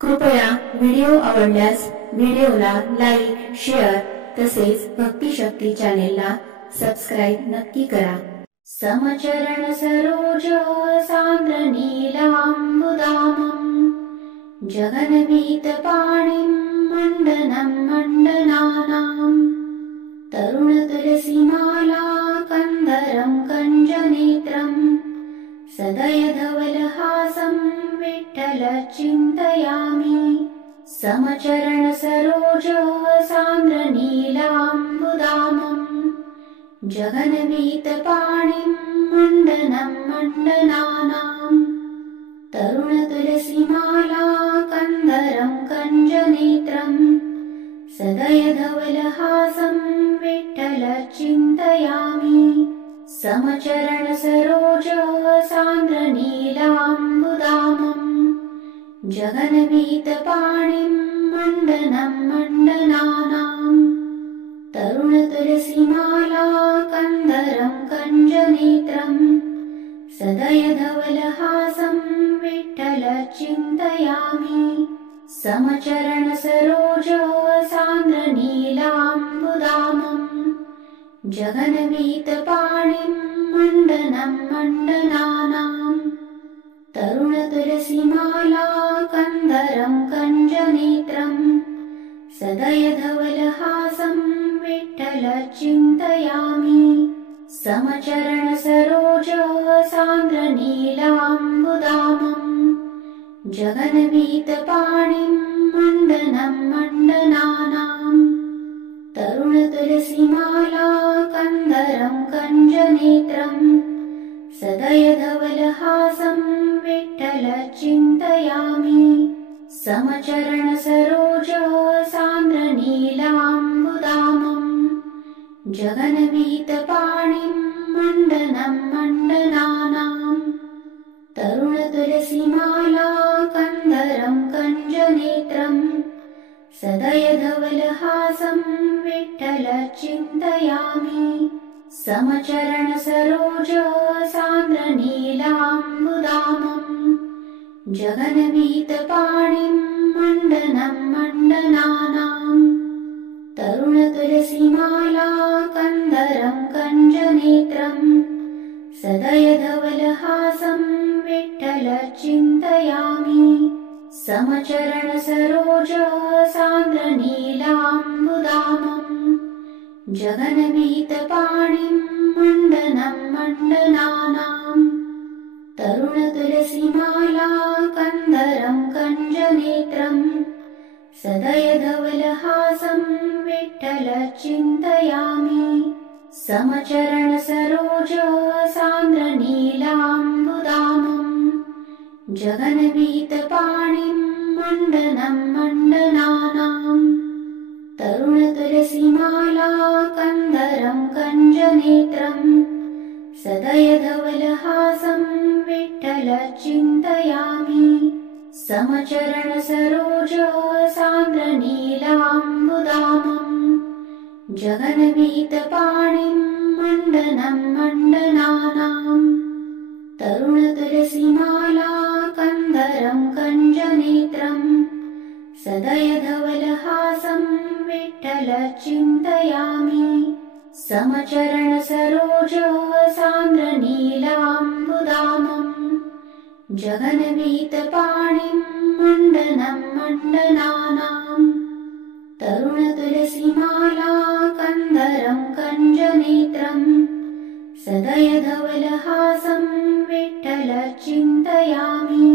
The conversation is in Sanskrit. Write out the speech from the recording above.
कृपया व्हिडिओ आवडल्यास व्हिडिओला लाईक, शेअर तसेच भक्तिशक्ती चॅनेलला सबस्क्राइब नक्की करा। समचरण सरोज सांद्र नीलांबुदामं जगन्मीत पाणिं मण्डनं मण्डनानां तरुण तुलसीमाला कंधरं कञ्जनेत्रं सदयधवलहासं विठ्ठल चिन्तयामि। समचरण सरोज सांद्र नीलांबुदामं जगन्मीत पाणिं मण्डनं मण्डनानां तरुण तुलसीमाला कंधरं कञ्जनेत्रं सदयधवलहासं विठ्ठल चिन्तयामि। समचरण सरोज सांद्र नीलांबुदामं जगन्मीत पाणिं मण्डनं मण्डनानां तरुण तुलसीमाला कंधरं कञ्जनेत्रं सदयधवलहासं विठ्ठल चिन्तयामि। समचरण सरोज सांद्र नीलांबुदामं जगन्मीत पाणिं मण्डनं मण्डनानां तरुण तुलसीमाला कंधरं कञ्जनेत्रं सदयधवलहासं विठ्ठल चिन्तयामि। समचरण सरोज सांद्र नीलांबुदामं जगन्मीत पाणिं मण्डनं मण्डनानां तरुण तुलसीमाला कंधरं कञ्जनेत्रं सदयधवलहासं विठ्ठल चिन्तयामि। समचरण सरोज सांद्र नीलांबुदामं जगन्मीत पाणिं मण्डनं मण्डनानां तरुण तुलसीमाला कंधरं कञ्जनेत्रं सदयधवलहासं विठ्ठल चिन्तयामि। समचरण सरोज सांद्र नीलांबुदामं जगन्मीत पाणिं मण्डनं मण्डनानां तरुण तुलसीमाला कंधरं कञ्जनेत्रं सदयधवलहासं विठ्ठल चिन्तयामि। समचरण सरोज सांद्र नीलांबुदामं जगन्मीत पाणिं मण्डनं मण्डनानां तरुण तुलसीमाला कंधरं कञ्जनेत्रं सदयधवलहासं विठ्ठल चिन्तयामि। समचरण सरोज सांद्र नीलांबुदामं जगन्मीत पाणिं मण्डनं मण्डनानां तरुण तुलसीमाला कंधरं कञ्जनेत्रं सदयधवलहासं विठ्ठल चिन्तयामि। समचरण सरोज सांद्र नीलांबुदामं जगन्मीत पाणिं मण्डनं मण्डनानां तरुण तुलसीमाला कंधरं कञ्जनेत्रं सदयधवलहासं विठ्ठल चिन्तयामि। समचरण सरोज सांद्र नीलांबुदामं जगन्मीत पाणिं मण्डनं मण्डनानां तरुण तुलसीमाला कंधरं कञ्जनेत्रं सदयधवलहासं विठ्ठल चिन्तयामि।